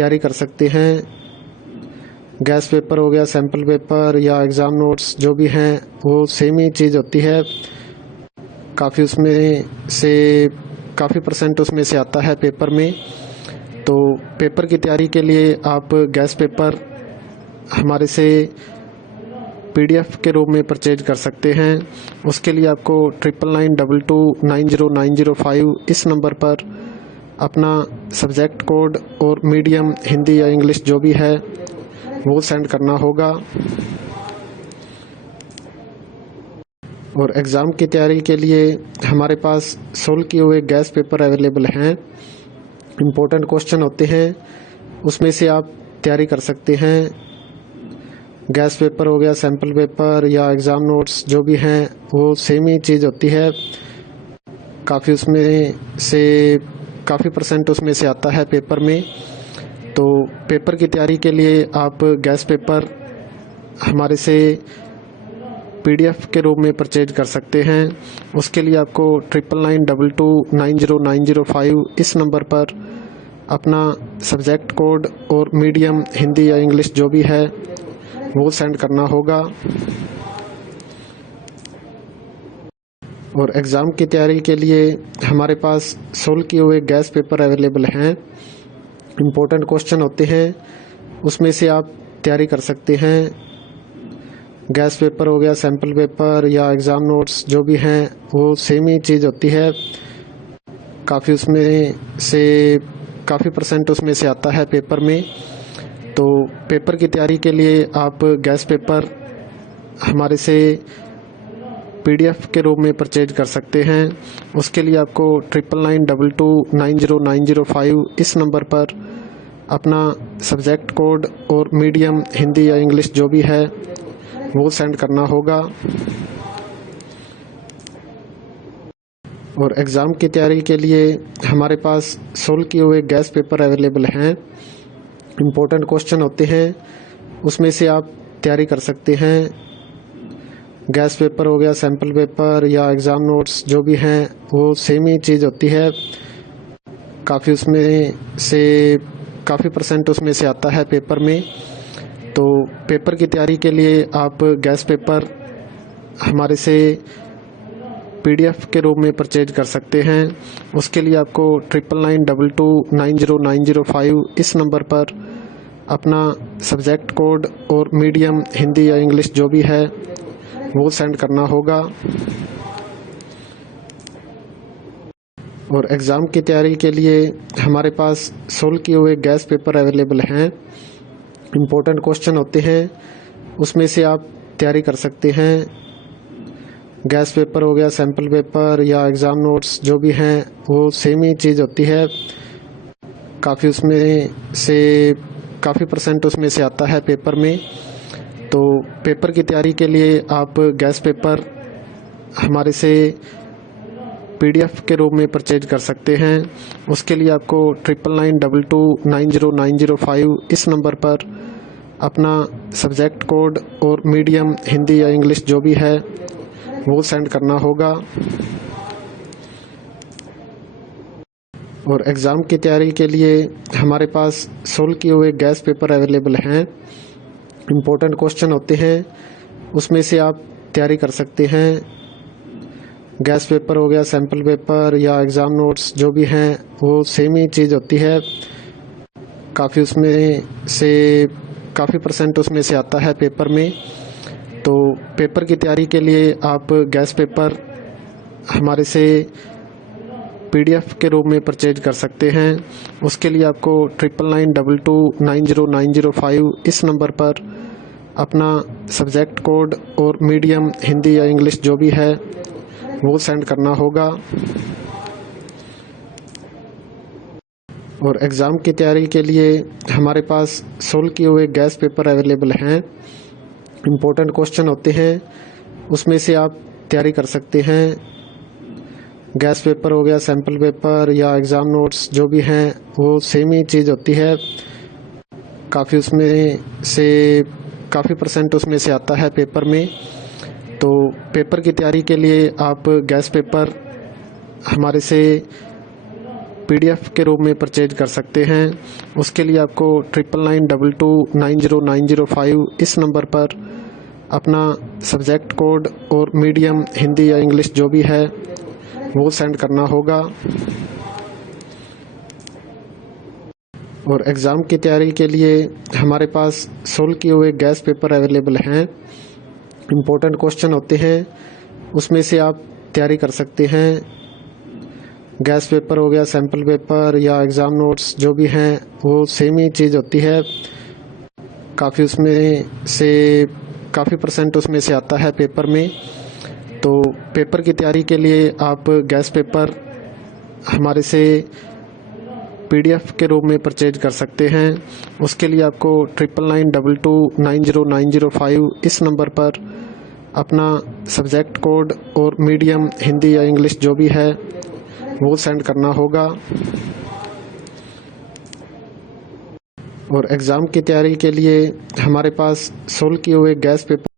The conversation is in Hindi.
तैयारी कर सकते हैं। गैस पेपर हो गया, सैम्पल पेपर या एग्ज़ाम नोट्स जो भी हैं वो सेम ही चीज़ होती है। काफ़ी परसेंट उसमें से आता है पेपर में। तो पेपर की तैयारी के लिए आप गैस पेपर हमारे से PDF के रूप में परचेज कर सकते हैं। उसके लिए आपको 9992290905 इस नंबर पर अपना सब्जेक्ट कोड और मीडियम हिंदी या इंग्लिश जो भी है वो सेंड करना होगा। और एग्ज़ाम की तैयारी के लिए हमारे पास सोल्व किए हुए गैस पेपर अवेलेबल हैं। इम्पोर्टेंट क्वेश्चन होते हैं, उसमें से आप तैयारी कर सकते हैं। गैस पेपर हो गया, सैम्पल पेपर या एग्ज़ाम नोट्स जो भी हैं वो सेम ही चीज़ होती है। काफ़ी परसेंट उसमें से आता है पेपर में। तो पेपर की तैयारी के लिए आप गैस पेपर हमारे से PDF के रूप में परचेज कर सकते हैं। उसके लिए आपको 9992290905 इस नंबर पर अपना सब्जेक्ट कोड और मीडियम हिंदी या इंग्लिश जो भी है वो सेंड करना होगा। और एग्ज़ाम की तैयारी के लिए हमारे पास सोल्व किए हुए गैस पेपर अवेलेबल हैं। इम्पोर्टेंट क्वेश्चन होते हैं, उसमें से आप तैयारी कर सकते हैं। गैस पेपर हो गया, सैम्पल पेपर या एग्ज़ाम नोट्स जो भी हैं वो सेम ही चीज़ होती है। काफ़ी परसेंट उसमें से आता है पेपर में। तो पेपर की तैयारी के लिए आप गैस पेपर हमारे से PDF के रूप में परचेज कर सकते हैं। उसके लिए आपको 9992290905 इस नंबर पर अपना सब्जेक्ट कोड और मीडियम हिंदी या इंग्लिश जो भी है वो सेंड करना होगा। और एग्ज़ाम की तैयारी के लिए हमारे पास सोल्व किए हुए गैस पेपर अवेलेबल हैं। इम्पोर्टेंट क्वेश्चन होते हैं, उसमें से आप तैयारी कर सकते हैं। गैस पेपर हो गया, सैम्पल पेपर या एग्ज़ाम नोट्स जो भी हैं वो सेम ही चीज़ होती है। काफ़ी परसेंट उसमें से आता है पेपर में। तो पेपर की तैयारी के लिए आप गैस पेपर हमारे से PDF के रूप में परचेज कर सकते हैं। उसके लिए आपको 9992290905 इस नंबर पर अपना सब्जेक्ट कोड और मीडियम हिंदी या इंग्लिश जो भी है वो सेंड करना होगा। और एग्ज़ाम की तैयारी के लिए हमारे पास सोल्व किए हुए गैस पेपर अवेलेबल हैं। इम्पोर्टेंट क्वेश्चन होते हैं, उसमें से आप तैयारी कर सकते हैं। गैस पेपर हो गया, सैम्पल पेपर या एग्ज़ाम नोट्स जो भी हैं वो सेम ही चीज़ होती है। काफ़ी परसेंट उसमें से आता है पेपर में। तो पेपर की तैयारी के लिए आप गैस पेपर हमारे से PDF के रूप में परचेज कर सकते हैं। उसके लिए आपको 9992290905 इस नंबर पर अपना सब्जेक्ट कोड और मीडियम हिंदी या इंग्लिश जो भी है वो सेंड करना होगा। और एग्ज़ाम की तैयारी के लिए हमारे पास सोल्व किए हुए गैस पेपर अवेलेबल हैं। इम्पोर्टेंट क्वेश्चन होते हैं, उसमें से आप तैयारी कर सकते हैं। गैस पेपर हो गया, सैम्पल पेपर या एग्ज़ाम नोट्स जो भी हैं वो सेम ही चीज़ होती है। काफ़ी परसेंट उसमें से आता है पेपर में। तो पेपर की तैयारी के लिए आप गैस पेपर हमारे से PDF के रूप में परचेज कर सकते हैं। उसके लिए आपको 9992290905 इस नंबर पर अपना सब्जेक्ट कोड और मीडियम हिंदी या इंग्लिश जो भी है वो सेंड करना होगा। और एग्ज़ाम की तैयारी के लिए हमारे पास सोल्व किए हुए गैस पेपर अवेलेबल हैं। इम्पोर्टेंट क्वेश्चन होते हैं, उसमें से आप तैयारी कर सकते हैं। गैस पेपर हो गया, सैम्पल पेपर या एग्ज़ाम नोट्स जो भी हैं वो सेम ही चीज़ होती है। काफ़ी परसेंट उसमें से आता है पेपर में। तो पेपर की तैयारी के लिए आप गैस पेपर हमारे से PDF के रूप में परचेज कर सकते हैं। उसके लिए आपको 9992290905 इस नंबर पर अपना सब्जेक्ट कोड और मीडियम हिंदी या इंग्लिश जो भी है वो सेंड करना होगा। और एग्ज़ाम की तैयारी के लिए हमारे पास सोल्व किए हुए गैस पेपर अवेलेबल हैं। इम्पोर्टेंट क्वेश्चन होते हैं, उसमें से आप तैयारी कर सकते हैं। गैस पेपर हो गया, सैम्पल पेपर या एग्ज़ाम नोट्स जो भी हैं वो सेम ही चीज़ होती है। काफ़ी परसेंट उसमें से आता है पेपर में। तो पेपर की तैयारी के लिए आप गैस पेपर हमारे से PDF के रूप में परचेज कर सकते हैं। उसके लिए आपको 9992290905 इस नंबर पर अपना सब्जेक्ट कोड और मीडियम हिंदी या इंग्लिश जो भी है वो सेंड करना होगा। और एग्ज़ाम की तैयारी के लिए हमारे पास सोल्व किए हुए गैस पेपर